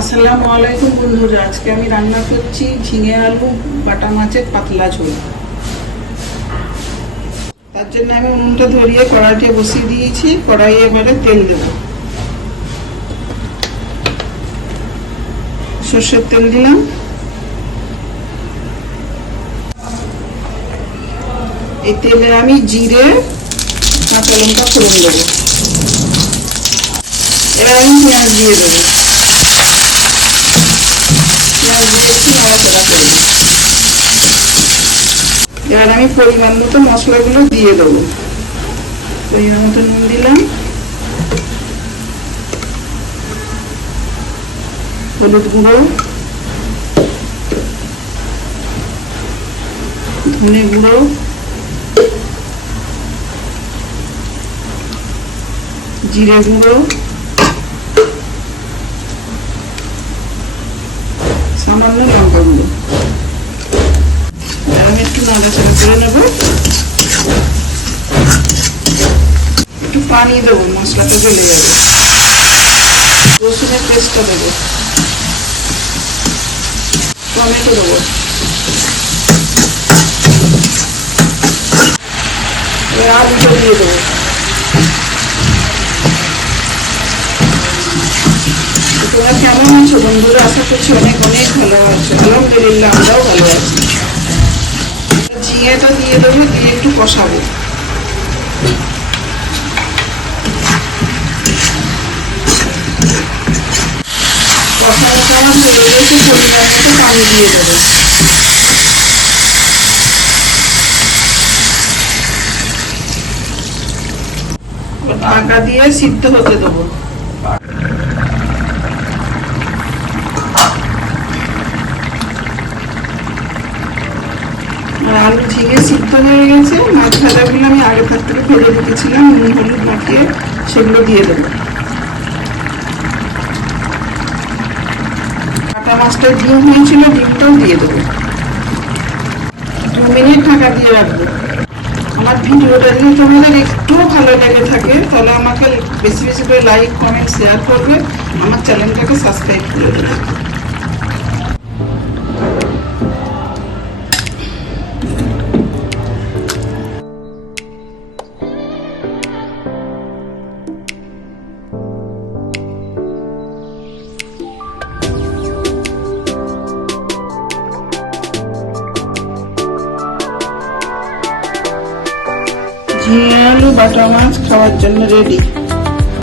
আসসালামু আলাইকুম বন্ধুরা, আজকে আমি রান্না করছি ঝিঙে আলু বাটা মাছের পাতলা ঝোল। তার জন্য আমি উনুনটা ধরিয়ে কড়াইতে বসিয়ে দিয়েছি। কড়াইয়ে এবারে তেল দেব। সর্ষের তেল দিলাম। এই তেলে আমি জিরে কাঁচা লঙ্কা ফোড়ন দেবো। এবার আমি পেঁয়াজ দিয়ে দেবো। এবার আমি পরিমাণ মতো মশলাগুলো দিয়ে দেবো। পরিমাণ মতো নুন দিলাম, হলুদ গুঁড়ো, ধনে গুঁড়ো, জিরে গুঁড়ো, সামান্য লঙ্কা গুঁড়ো। আমি একটু নাড়াচাড়া করে নেব। একটু পানি দেবো, মশলাটা গলে যাবে। রসুনের পেস্টটা দেবো, টমেটো দেবো, এবার আলুটা দিয়ে দেবো। তোমরা কেমন আছো বন্ধুরা? আশা করছি অনেক অনেক ভালো আছো। আলহামদুলিল্লাহ, আমরাও ভালো আছি। ঝিঙেটা দিয়ে দেবো, দিয়ে একটু কষাবো। কষানোটা আমার হয়ে গেছে, পরিমাণ মতো পানি দিয়ে দেবো। ঢাকা দিয়ে সিদ্ধ হতে দেবো। আলু ঝিঙে সিদ্ধ হয়ে গেছে। মাছ ভাজাগুলো আমি আগে থাক থেকে ভেজে রেখেছিলাম, নুন হলুদ মাখিয়ে, সেগুলো দিয়ে দেবো। কাটা মাছটা ডিম হয়েছিল, ডিমটাও দিয়ে দেবো। 2 মিনিট ঢাকা দিয়ে রাখবো। আমার ভিডিওটা যদি তোমাদের একটুও ভালো লেগে থাকে তাহলে আমাকে বেশি বেশি করে লাইক, কমেন্ট, শেয়ার করবে। আমার চ্যানেলটাকে সাবস্ক্রাইব করে দেবে। ঝিঙে আলু বাটা মাছ খাওয়ার জন্য রেডি।